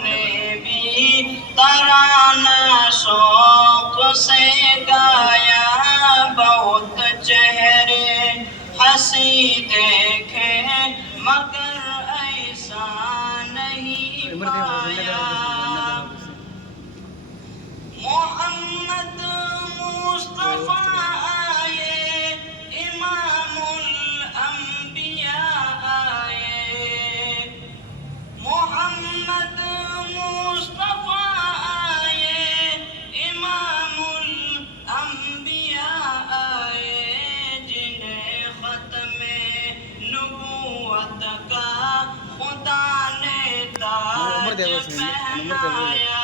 نے بھی ترانہ شوق سے گایا، بہت چہرے ہنسی دیکھے مگر ایسا نہیں پایا۔ محمد مصطفیٰ آئے، امام الانبیاء آئے، محمد مصطفیٰ آئے، امام الانبیاء آئے، جنہیں ختم نبوت کا خدا نے تاج پہنایا۔